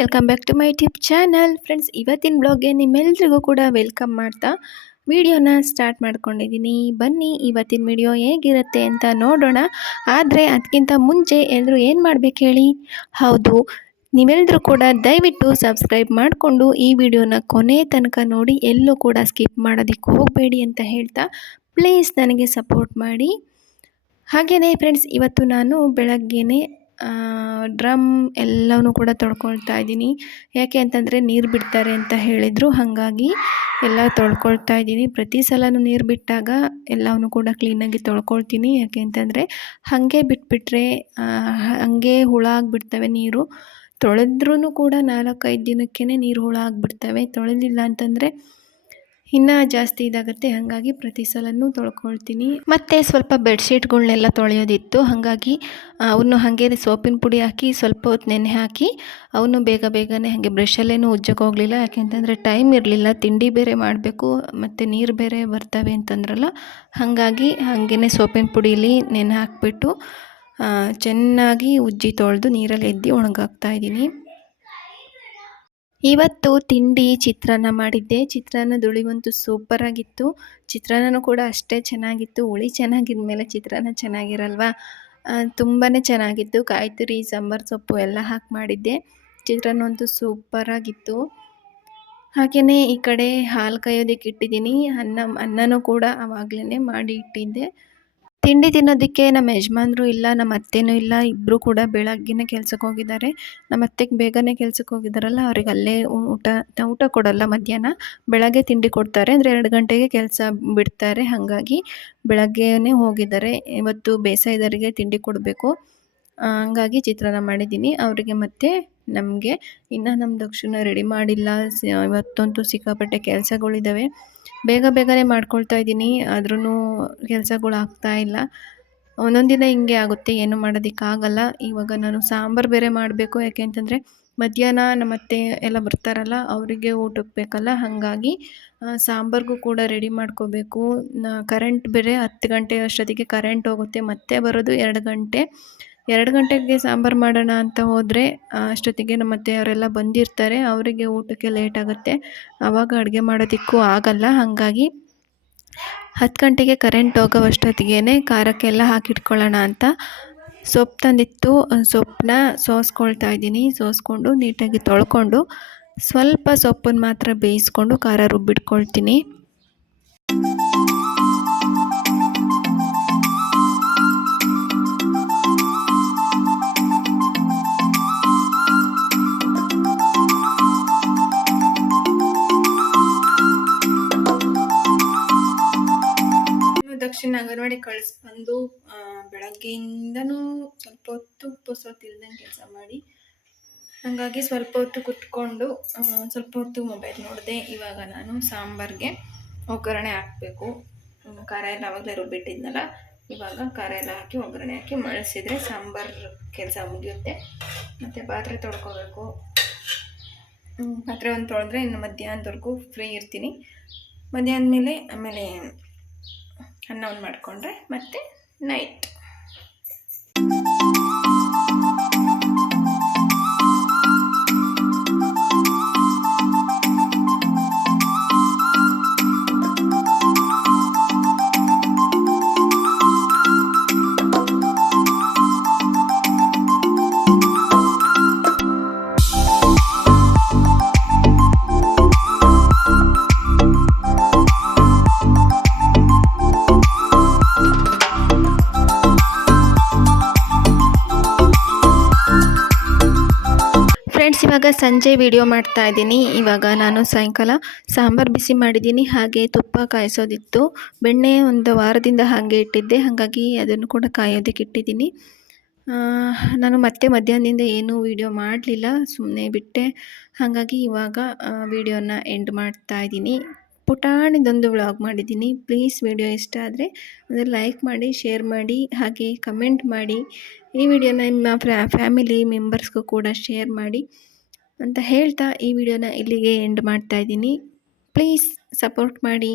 Welcome back to my YouTube channel. Friends, ಇವತ್ತಿನ ಬ್ಲಾಗ್ಗೆ ನಿಮ್ಮೆಲ್ರಿಗೂ ಕೂಡ ವೆಲ್ಕಮ್ ಮಾಡ್ತಾ ವಿಡಿಯೋನ ಸ್ಟಾರ್ಟ್ ಮಾಡ್ಕೊಂಡಿದ್ದೀನಿ. ಬನ್ನಿ ಇವತ್ತಿನ ವಿಡಿಯೋ ಹೇಗಿರುತ್ತೆ ಅಂತ ನೋಡೋಣ. ಆದರೆ ಅದಕ್ಕಿಂತ ಮುಂಚೆ ಎಲ್ಲರೂ ಏನು ಮಾಡಬೇಕು ಹೇಳಿ? ಹೌದು, ನೀವೆಲ್ಲರೂ ಕೂಡ ದಯವಿಟ್ಟು ಸಬ್ಸ್ಕ್ರೈಬ್ ಮಾಡಿಕೊಂಡು ಈ ವಿಡಿಯೋನ ಕೊನೆ ತನಕ ನೋಡಿ, ಎಲ್ಲೂ ಕೂಡ ಸ್ಕಿಪ್ ಮಾಡೋದಕ್ಕೆ ಹೋಗಬೇಡಿ ಅಂತ ಹೇಳ್ತಾ ಪ್ಲೀಸ್ ನನಗೆ ಸಪೋರ್ಟ್ ಮಾಡಿ. ಹಾಗೆಯೇ ಫ್ರೆಂಡ್ಸ್, ಇವತ್ತು ನಾನು ಬೆಳಗ್ಗೆನೇ ಡ್ರಮ್ ಎಲ್ಲವೂ ಕೂಡ ತೊಳ್ಕೊಳ್ತಾ ಇದ್ದೀನಿ. ಯಾಕೆ ಅಂತಂದರೆ ನೀರು ಬಿಡ್ತಾರೆ ಅಂತ ಹೇಳಿದರು, ಹಾಗಾಗಿ ಎಲ್ಲ ತೊಳ್ಕೊಳ್ತಾ ಇದ್ದೀನಿ. ಪ್ರತಿ ಸಲನೂ ನೀರು ಬಿಟ್ಟಾಗ ಎಲ್ಲವನ್ನೂ ಕೂಡ ಕ್ಲೀನಾಗಿ ತೊಳ್ಕೊಳ್ತೀನಿ. ಯಾಕೆ ಅಂತಂದರೆ ಹಾಗೆ ಬಿಟ್ಬಿಟ್ರೆ ಹಾಗೆ ಹುಳ ಆಗಿಬಿಡ್ತವೆ. ನೀರು ತೊಳೆದ್ರೂ ಕೂಡ 4-5 ದಿನಕ್ಕೇ ನೀರು ಹುಳ ಆಗಿಬಿಡ್ತವೆ. ತೊಳೆದಿಲ್ಲ ಅಂತಂದರೆ ಇನ್ನೂ ಜಾಸ್ತಿ ಇದಾಗುತ್ತೆ. ಹಾಗಾಗಿ ಪ್ರತಿ ಸಲನೂ ತೊಳ್ಕೊಳ್ತೀನಿ. ಮತ್ತು ಸ್ವಲ್ಪ ಬೆಡ್ಶೀಟ್ಗಳನ್ನೆಲ್ಲ ತೊಳೆಯೋದಿತ್ತು, ಹಾಗಾಗಿ ಅವನ್ನು ಹಾಗೆ ಸೋಪಿನ ಪುಡಿ ಹಾಕಿ ಸ್ವಲ್ಪ ಹೊತ್ತು ನೆನೆ ಹಾಕಿ ಅವನು ಬೇಗನೆ ಹಾಗೆ ಬ್ರಷಲ್ಲೇನೂ ಉಜ್ಜಕ್ಕೆ ಹೋಗಲಿಲ್ಲ. ಯಾಕೆಂತಂದರೆ ಟೈಮ್ ಇರಲಿಲ್ಲ, ತಿಂಡಿ ಬೇರೆ ಮಾಡಬೇಕು ಮತ್ತು ನೀರು ಬೇರೆ ಬರ್ತವೆ ಅಂತಂದ್ರಲ್ಲ, ಹಾಗಾಗಿ ಹಾಗೇ ಸೋಪಿನ ಪುಡೀಲಿ ನೆನೆ ಹಾಕಿಬಿಟ್ಟು ಚೆನ್ನಾಗಿ ಉಜ್ಜಿ ತೊಳೆದು ನೀರಲ್ಲಿ ಎದ್ದು ಒಣಗಾಕ್ತಾಯಿದ್ದೀನಿ. ಇವತ್ತು ತಿಂಡಿ ಚಿತ್ರಾನ್ನ ಮಾಡಿದ್ದೆ. ಚಿತ್ರಾನ್ನದ ಹುಳಿವಂತೂ ಸೂಪರಾಗಿತ್ತು. ಚಿತ್ರಾನ್ನನೂ ಕೂಡ ಅಷ್ಟೇ ಚೆನ್ನಾಗಿತ್ತು. ಹುಳಿ ಚೆನ್ನಾಗಿದ್ದ ಮೇಲೆ ಚಿತ್ರಾನ್ನ ಚೆನ್ನಾಗಿರಲ್ವಾ? ತುಂಬಾ ಚೆನ್ನಾಗಿತ್ತು. ಕಾಯಿ ತುರಿ, ಸಾಂಬಾರು ಸೊಪ್ಪು ಎಲ್ಲ ಹಾಕಿ ಮಾಡಿದ್ದೆ. ಚಿತ್ರಾನ್ನ ಅಂತೂ ಸೂಪರಾಗಿತ್ತು. ಹಾಗೆಯೇ ಈ ಕಡೆ ಹಾಲು ಕಾಯೋದಕ್ಕೆ ಇಟ್ಟಿದ್ದೀನಿ. ಅನ್ನನೂ ಕೂಡ ಆವಾಗಲೇ ಮಾಡಿ ಇಟ್ಟಿದ್ದೆ. ತಿಂಡಿ ತಿನ್ನೋದಕ್ಕೆ ನಮ್ಮ ಯಜಮಾನ್ರು ಇಲ್ಲ, ನಮ್ಮ ಅತ್ತೆನೂ ಇಲ್ಲ. ಇಬ್ಬರು ಕೂಡ ಬೆಳಗ್ಗೆನೇ ಕೆಲ್ಸಕ್ಕೆ ಹೋಗಿದ್ದಾರೆ. ನಮ್ಮ ಅತ್ತೆಗೆ ಬೇಗನೆ ಕೆಲ್ಸಕ್ಕೆ ಹೋಗಿದ್ದಾರಲ್ಲ, ಅವ್ರಿಗೆ ಅಲ್ಲೇ ಊಟ ಕೊಡಲ್ಲ ಮಧ್ಯಾಹ್ನ. ಬೆಳಗ್ಗೆ ತಿಂಡಿ ಕೊಡ್ತಾರೆ, ಅಂದರೆ 2 ಗಂಟೆಗೆ ಕೆಲಸ ಬಿಡ್ತಾರೆ. ಹಾಗಾಗಿ ಬೆಳಗ್ಗೆನೇ ಹೋಗಿದ್ದಾರೆ. ಇವತ್ತು ಬೇಸಾಯದವರಿಗೆ ತಿಂಡಿ ಕೊಡಬೇಕು, ಹಂಗಾಗಿ ಚಿತ್ರಾನ್ನ ಮಾಡಿದ್ದೀನಿ ಅವರಿಗೆ ಮತ್ತು ನಮಗೆ. ಇನ್ನು ನಮ್ಮ ದಕ್ಷಿಣ ರೆಡಿ ಮಾಡಿಲ್ಲ. ಇವತ್ತಂತೂ ಸಿಕ್ಕಾಪಟ್ಟೆ ಕೆಲಸಗಳಿದ್ದಾವೆ. ಬೇಗನೆ ಮಾಡ್ಕೊಳ್ತಾ ಇದ್ದೀನಿ, ಆದ್ರೂ ಕೆಲಸಗಳು ಆಗ್ತಾಯಿಲ್ಲ. ಒಂದೊಂದು ದಿನ ಹಿಂಗೆ ಆಗುತ್ತೆ, ಏನು ಮಾಡೋದಕ್ಕಾಗಲ್ಲ. ಇವಾಗ ನಾನು ಸಾಂಬಾರು ಬೇರೆ ಮಾಡಬೇಕು. ಯಾಕೆ ಅಂತಂದರೆ ಮಧ್ಯಾಹ್ನ ನಮ್ಮ ಅತ್ತೆ ಎಲ್ಲ ಬರ್ತಾರಲ್ಲ, ಅವರಿಗೆ ಊಟಕ್ಕೆ ಬೇಕಲ್ಲ, ಹಾಗಾಗಿ ಸಾಂಬಾರಿಗೂ ಕೂಡ ರೆಡಿ ಮಾಡ್ಕೋಬೇಕು. ಕರೆಂಟ್ ಬೇರೆ 10 ಗಂಟೆ ಅಷ್ಟೊತ್ತಿಗೆ ಕರೆಂಟ್ ಹೋಗುತ್ತೆ, ಮತ್ತೆ ಬರೋದು 2 ಗಂಟೆ. 2 ಗಂಟೆಗೆ ಸಾಂಬಾರು ಮಾಡೋಣ ಅಂತ ಹೋದರೆ ಅಷ್ಟೊತ್ತಿಗೆ ನಮ್ಮ ಅತ್ತೆಯವರೆಲ್ಲ ಬಂದಿರ್ತಾರೆ. ಅವರಿಗೆ ಊಟಕ್ಕೆ ಲೇಟ್ ಆಗುತ್ತೆ, ಆವಾಗ ಅಡುಗೆ ಮಾಡೋದಕ್ಕೂ ಆಗಲ್ಲ. ಹಾಗಾಗಿ 10 ಗಂಟೆಗೆ ಕರೆಂಟ್ ಹೋಗೋವಷ್ಟೊತ್ತಿಗೆ ಖಾರಕ್ಕೆಲ್ಲ ಹಾಕಿಟ್ಕೊಳ್ಳೋಣ ಅಂತ ಸೊಪ್ಪು ತಂದಿತ್ತು. ಸೊಪ್ಪನ್ನ ಸೋಸ್ಕೊಳ್ತಾ ಇದ್ದೀನಿ. ಸೋಸ್ಕೊಂಡು ನೀಟಾಗಿ ತೊಳ್ಕೊಂಡು ಸ್ವಲ್ಪ ಸೊಪ್ಪನ್ನು ಮಾತ್ರ ಬೇಯಿಸ್ಕೊಂಡು ಖಾರ ರುಬ್ಬಿಟ್ಕೊಳ್ತೀನಿ. ದಕ್ಷಿಣ ಅಂಗನವಾಡಿ ಕಳಿಸ್ಬಂದು ಬೆಳಗ್ಗೆಯಿಂದನೂ ಸ್ವಲ್ಪ ಹೊತ್ತು ಪುರ್ಸೊತ್ತಿಲ್ದಂಗೆ ಕೆಲಸ ಮಾಡಿ, ಹಾಗಾಗಿ ಸ್ವಲ್ಪ ಹೊತ್ತು ಕುತ್ಕೊಂಡು ಸ್ವಲ್ಪ ಹೊತ್ತು ಮೊಬೈಲ್ ನೋಡಿದೆ. ಇವಾಗ ನಾನು ಸಾಂಬಾರಿಗೆ ಒಗ್ಗರಣೆ ಹಾಕಬೇಕು. ಖಾರ ಎಲ್ಲ ಆವಾಗಲೇ ರುಬ್ಬಿಟ್ಟಿದ್ನಲ್ಲ, ಇವಾಗ ಖಾರ ಎಲ್ಲ ಹಾಕಿ ಒಗ್ಗರಣೆ ಹಾಕಿ ಮಳಿಸಿದ್ರೆ ಸಾಂಬಾರು ಕೆಲಸ ಮುಗಿಯುತ್ತೆ. ಮತ್ತು ಪಾತ್ರೆ ತೊಳ್ಕೊಬೇಕು. ಪಾತ್ರೆ ಒಂದು ತೊಳೆದ್ರೆ ಇನ್ನು ಮಧ್ಯಾಹ್ನದವರೆಗೂ ಫ್ರೀ ಇರ್ತೀನಿ. ಮಧ್ಯಾಹ್ನ ಮೇಲೆ ಆಮೇಲೆ ಅನ್ನವನ್ನು ಮಾಡಿಕೊಂಡ್ರೆ ಮತ್ತೆ ನೈಟ್. ಫ್ರೆಂಡ್ಸ್, ಇವಾಗ ಸಂಜೆ ವಿಡಿಯೋ ಮಾಡ್ತಾ ಇದ್ದೀನಿ. ಇವಾಗ ನಾನು ಸಾಯಂಕಾಲ ಸಾಂಬಾರು ಬಿಸಿ ಮಾಡಿದ್ದೀನಿ. ಹಾಗೆ ತುಪ್ಪ ಕಾಯಿಸೋದಿತ್ತು. ಬೆಣ್ಣೆ ಒಂದು ವಾರದಿಂದ ಹಾಗೆ ಇಟ್ಟಿದ್ದೆ, ಹಾಗಾಗಿ ಅದನ್ನು ಕೂಡ ಕಾಯೋದಕ್ಕೆ ಇಟ್ಟಿದ್ದೀನಿ. ನಾನು ಮತ್ತೆ ಮಧ್ಯಾಹ್ನದಿಂದ ಏನೂ ವಿಡಿಯೋ ಮಾಡಲಿಲ್ಲ, ಸುಮ್ಮನೆ ಬಿಟ್ಟೆ. ಹಾಗಾಗಿ ಇವಾಗ ವಿಡಿಯೋನ ಎಂಡ್ ಮಾಡ್ತಾ ಇದ್ದೀನಿ. ಪುಟಾಣಿದೊಂದು ವ್ಲಾಗ್ ಮಾಡಿದ್ದೀನಿ. ಪ್ಲೀಸ್ ವಿಡಿಯೋ ಇಷ್ಟ ಆದರೆ ಅಂದರೆ ಲೈಕ್ ಮಾಡಿ, ಶೇರ್ ಮಾಡಿ, ಹಾಗೆ ಕಮೆಂಟ್ ಮಾಡಿ. ಈ ವಿಡಿಯೋನ ನಿಮ್ಮ ಫ್ಯಾಮಿಲಿ ಮೆಂಬರ್ಸ್ಗೂ ಕೂಡ ಶೇರ್ ಮಾಡಿ ಅಂತ ಹೇಳ್ತಾ ಈ ವಿಡಿಯೋನ ಇಲ್ಲಿಗೆ ಎಂಡ್ ಮಾಡ್ತಾ ಇದ್ದೀನಿ. ಪ್ಲೀಸ್ ಸಪೋರ್ಟ್ ಮಾಡಿ.